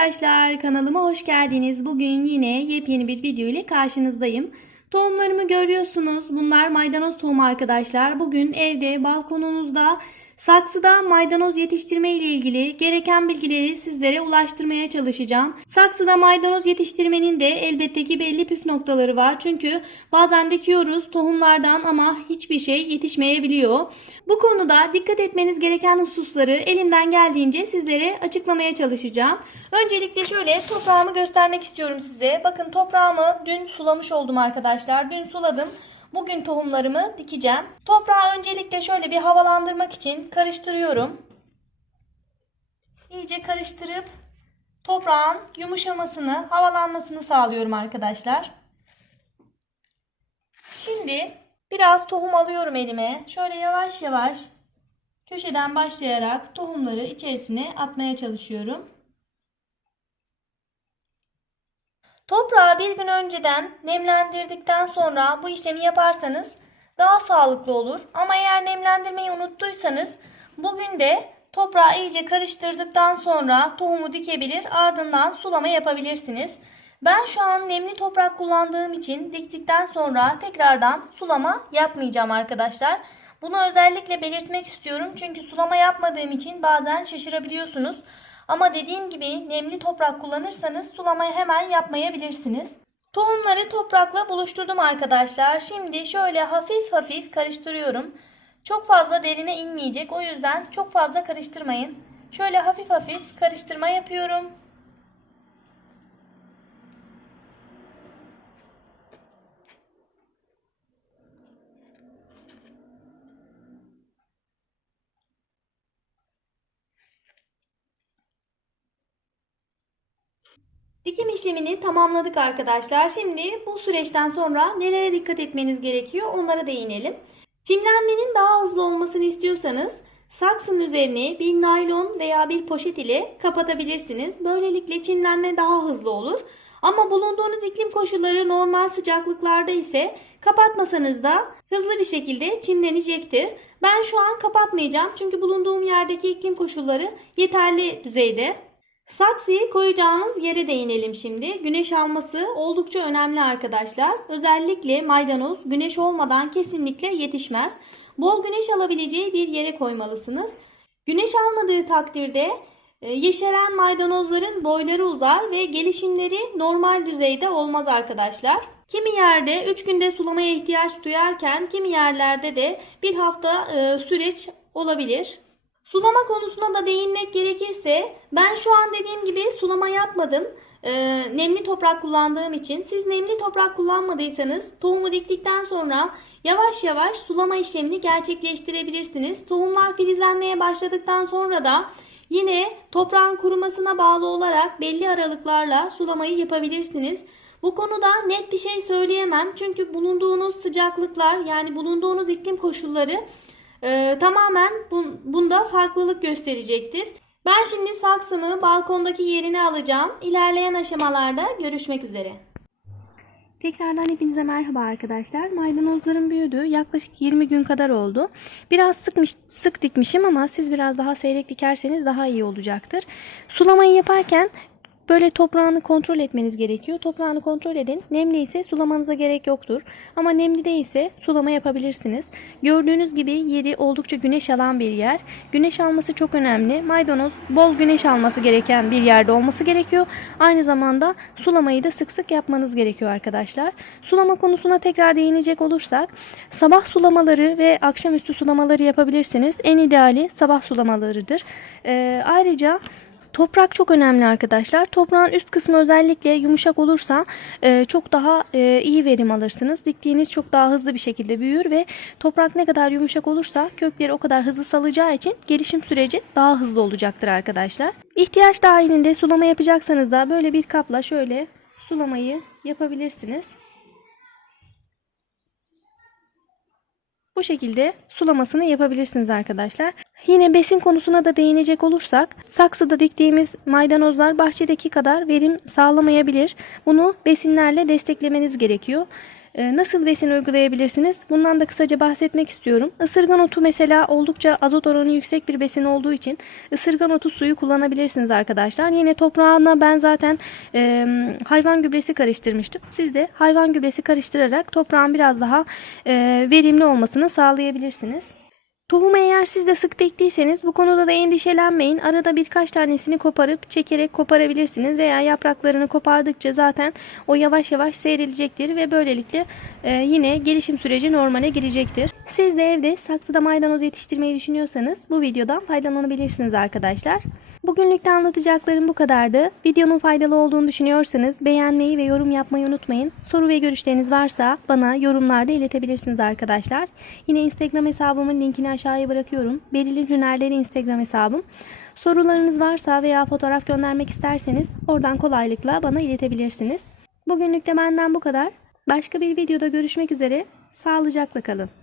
arkadaşlar kanalıma hoş geldiniz. Bugün yine yepyeni bir video ile karşınızdayım. Tohumlarımı görüyorsunuz. Bunlar maydanoz tohumu arkadaşlar. Bugün evde balkonunuzda saksıda maydanoz yetiştirme ile ilgili gereken bilgileri sizlere ulaştırmaya çalışacağım. Saksıda maydanoz yetiştirmenin de elbette ki belli püf noktaları var. Çünkü bazen dikiyoruz tohumlardan ama hiçbir şey yetişmeyebiliyor. Bu konuda dikkat etmeniz gereken hususları elimden geldiğince sizlere açıklamaya çalışacağım. Öncelikle şöyle toprağımı göstermek istiyorum size. Bakın toprağımı dün sulamış oldum arkadaşlar. Dün suladım. Bugün tohumlarımı dikeceğim. Toprağı öncelikle şöyle bir havalandırmak için karıştırıyorum. İyice karıştırıp toprağın yumuşamasını, havalanmasını sağlıyorum arkadaşlar. Şimdi biraz tohum alıyorum elime. Şöyle yavaş yavaş köşeden başlayarak tohumları içerisine atmaya çalışıyorum. Toprağı bir gün önceden nemlendirdikten sonra bu işlemi yaparsanız daha sağlıklı olur. Ama eğer nemlendirmeyi unuttuysanız bugün de toprağı iyice karıştırdıktan sonra tohumu dikebilir ardından sulama yapabilirsiniz. Ben şu an nemli toprak kullandığım için diktikten sonra tekrardan sulama yapmayacağım arkadaşlar. Bunu özellikle belirtmek istiyorum çünkü sulama yapmadığım için bazen şaşırabiliyorsunuz. Ama dediğim gibi nemli toprak kullanırsanız sulamayı hemen yapmayabilirsiniz. Tohumları toprakla buluşturdum arkadaşlar. Şimdi şöyle hafif hafif karıştırıyorum. Çok fazla derine inmeyecek o yüzden çok fazla karıştırmayın. Şöyle hafif hafif karıştırma yapıyorum. Dikim işlemini tamamladık arkadaşlar. Şimdi bu süreçten sonra nelere dikkat etmeniz gerekiyor onlara değinelim. Çimlenmenin daha hızlı olmasını istiyorsanız saksının üzerine bir naylon veya bir poşet ile kapatabilirsiniz. Böylelikle çimlenme daha hızlı olur. Ama bulunduğunuz iklim koşulları normal sıcaklıklarda ise kapatmasanız da hızlı bir şekilde çimlenecektir. Ben şu an kapatmayacağım çünkü bulunduğum yerdeki iklim koşulları yeterli düzeyde. Saksıyı koyacağınız yere değinelim şimdi. Güneş alması oldukça önemli arkadaşlar. Özellikle maydanoz güneş olmadan kesinlikle yetişmez. Bol güneş alabileceği bir yere koymalısınız. Güneş almadığı takdirde e, yeşeren maydanozların boyları uzar ve gelişimleri normal düzeyde olmaz arkadaşlar. Kimi yerde 3 günde sulamaya ihtiyaç duyarken kimi yerlerde de bir hafta e, süreç olabilir. Sulama konusuna da değinmek gerekirse ben şu an dediğim gibi sulama yapmadım. Ee, nemli toprak kullandığım için siz nemli toprak kullanmadıysanız tohumu diktikten sonra yavaş yavaş sulama işlemini gerçekleştirebilirsiniz. Tohumlar filizlenmeye başladıktan sonra da yine toprağın kurumasına bağlı olarak belli aralıklarla sulamayı yapabilirsiniz. Bu konuda net bir şey söyleyemem çünkü bulunduğunuz sıcaklıklar yani bulunduğunuz iklim koşulları e, tamamen bun, bunda farklılık gösterecektir. Ben şimdi saksımı balkondaki yerine alacağım. İlerleyen aşamalarda görüşmek üzere. Tekrardan hepinize merhaba arkadaşlar. Maydanozlarım büyüdü. Yaklaşık 20 gün kadar oldu. Biraz sıkmış, sık dikmişim ama siz biraz daha seyrek dikerseniz daha iyi olacaktır. Sulamayı yaparken Böyle toprağını kontrol etmeniz gerekiyor. Toprağını kontrol edin. Nemli ise sulamanıza gerek yoktur. Ama nemli değilse sulama yapabilirsiniz. Gördüğünüz gibi yeri oldukça güneş alan bir yer. Güneş alması çok önemli. Maydanoz bol güneş alması gereken bir yerde olması gerekiyor. Aynı zamanda sulamayı da sık sık yapmanız gerekiyor arkadaşlar. Sulama konusuna tekrar değinecek olursak sabah sulamaları ve akşamüstü sulamaları yapabilirsiniz. En ideali sabah sulamalarıdır. Ee, ayrıca Toprak çok önemli arkadaşlar. Toprağın üst kısmı özellikle yumuşak olursa e, çok daha e, iyi verim alırsınız. Diktiğiniz çok daha hızlı bir şekilde büyür ve toprak ne kadar yumuşak olursa kökleri o kadar hızlı salacağı için gelişim süreci daha hızlı olacaktır arkadaşlar. İhtiyaç dahilinde sulama yapacaksanız da böyle bir kapla şöyle sulamayı yapabilirsiniz. Bu şekilde sulamasını yapabilirsiniz arkadaşlar. Yine besin konusuna da değinecek olursak saksıda diktiğimiz maydanozlar bahçedeki kadar verim sağlamayabilir. Bunu besinlerle desteklemeniz gerekiyor. e, nasıl besin uygulayabilirsiniz? Bundan da kısaca bahsetmek istiyorum. Isırgan otu mesela oldukça azot oranı yüksek bir besin olduğu için ısırgan otu suyu kullanabilirsiniz arkadaşlar. Yine toprağına ben zaten e, hayvan gübresi karıştırmıştım. Siz de hayvan gübresi karıştırarak toprağın biraz daha e, verimli olmasını sağlayabilirsiniz. Tohumu eğer siz de sık diktiyseniz bu konuda da endişelenmeyin. Arada birkaç tanesini koparıp çekerek koparabilirsiniz veya yapraklarını kopardıkça zaten o yavaş yavaş seyrilecektir ve böylelikle e, yine gelişim süreci normale girecektir. Siz de evde saksıda maydanoz yetiştirmeyi düşünüyorsanız bu videodan faydalanabilirsiniz arkadaşlar. Bugünlük de anlatacaklarım bu kadardı. Videonun faydalı olduğunu düşünüyorsanız beğenmeyi ve yorum yapmayı unutmayın. Soru ve görüşleriniz varsa bana yorumlarda iletebilirsiniz arkadaşlar. Yine Instagram hesabımın linkini aşağıya bırakıyorum. Beril'in Hünerleri Instagram hesabım. Sorularınız varsa veya fotoğraf göndermek isterseniz oradan kolaylıkla bana iletebilirsiniz. Bugünlük de benden bu kadar. Başka bir videoda görüşmek üzere. Sağlıcakla kalın.